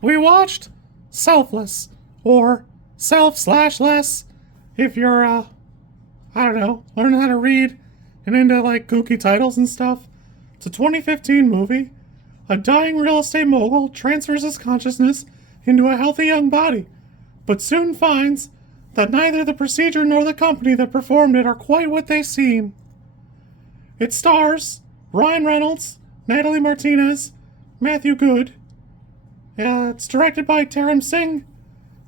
we watched Selfless, or Self/Less, if you're, I don't know, learning how to read and into, like, kooky titles and stuff. It's a 2015 movie. A dying real estate mogul transfers his consciousness into a healthy young body, but soon finds that neither the procedure nor the company that performed it are quite what they seem. It stars Ryan Reynolds, Natalie Martinez, Matthew Goode. It's directed by Tarsem Singh,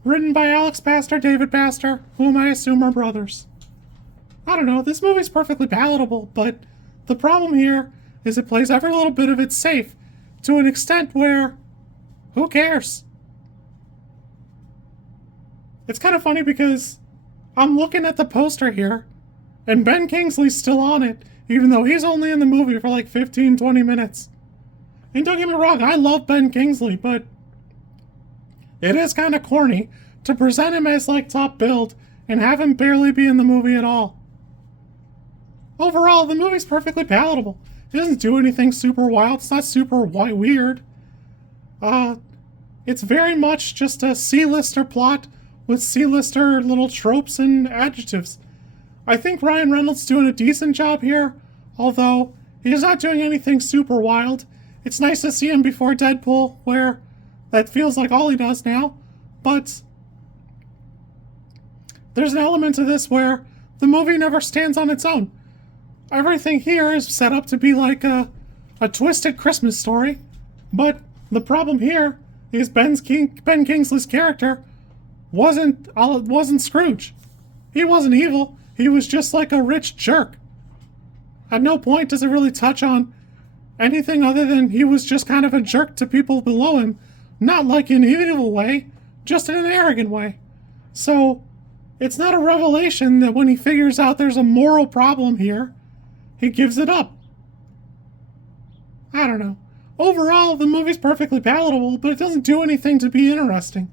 written by Alex Pastor, David Pastor, whom I assume are brothers. I don't know, this movie's perfectly palatable, but the problem here is it plays every little bit of it safe to an extent where, who cares? It's kind of funny because I'm looking at the poster here, and Ben Kingsley's still on it, even though he's only in the movie for like 15-20 minutes. And don't get me wrong, I love Ben Kingsley, but it is kind of corny to present him as like top billed and have him barely be in the movie at all. Overall, the movie's perfectly palatable. It doesn't do anything super wild. It's not super weird. It's very much just a C-lister plot with C-lister little tropes and adjectives. I think Ryan Reynolds doing a decent job here, although he's not doing anything super wild. It's nice to see him before Deadpool, where that feels like all he does now, but there's an element to this where the movie never stands on its own. Everything here is set up to be like a twisted Christmas story, but the problem here is Ben Kingsley's character wasn't Scrooge. He wasn't evil. He was just like a rich jerk. At no point does it really touch on anything other than he was just kind of a jerk to people below him, not like in an evil way, just in an arrogant way. So it's not a revelation that when he figures out there's a moral problem here, he gives it up. I don't know. Overall, the movie's perfectly palatable, but it doesn't do anything to be interesting.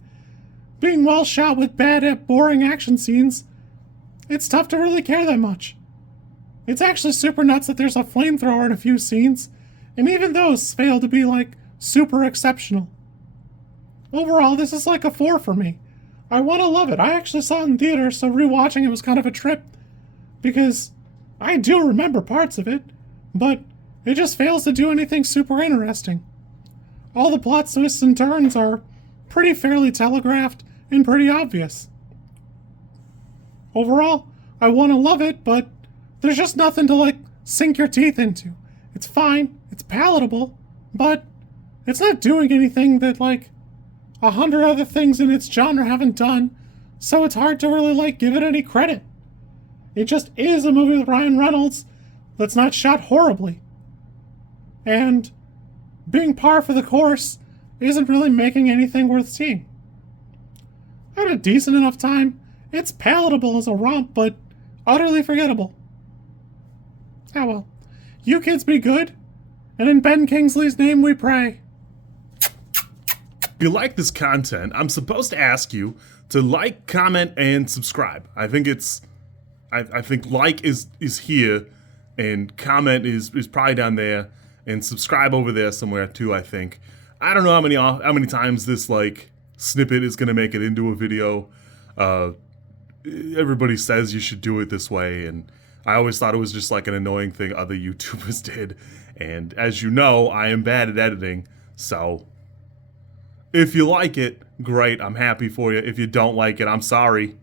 Being well shot with bad, boring action scenes, it's tough to really care that much. It's actually super nuts that there's a flamethrower in a few scenes, and even those fail to be, like, super exceptional. Overall, this is like a 4 for me. I want to love it. I actually saw it in theater, so rewatching it was kind of a trip, because I do remember parts of it, but it just fails to do anything super interesting. All the plot twists and turns are pretty fairly telegraphed and pretty obvious. Overall, I want to love it, but there's just nothing to, like, sink your teeth into. It's fine, it's palatable, but it's not doing anything that, like, 100 other things in its genre haven't done, so it's hard to really, like, give it any credit. It just is a movie with Ryan Reynolds that's not shot horribly. And being par for the course isn't really making anything worth seeing. I had a decent enough time. It's palatable as a romp, but utterly forgettable. Ah well. You kids be good, and in Ben Kingsley's name we pray. If you like this content, I'm supposed to ask you to like, comment, and subscribe. I think like is here, and comment is probably down there, and subscribe over there somewhere too, I think. I don't know how many times this, like, snippet is gonna make it into a video. Everybody says you should do it this way, and I always thought it was just like an annoying thing other YouTubers did. And as you know, I am bad at editing, so if you like it, great, I'm happy for you. If you don't like it, I'm sorry.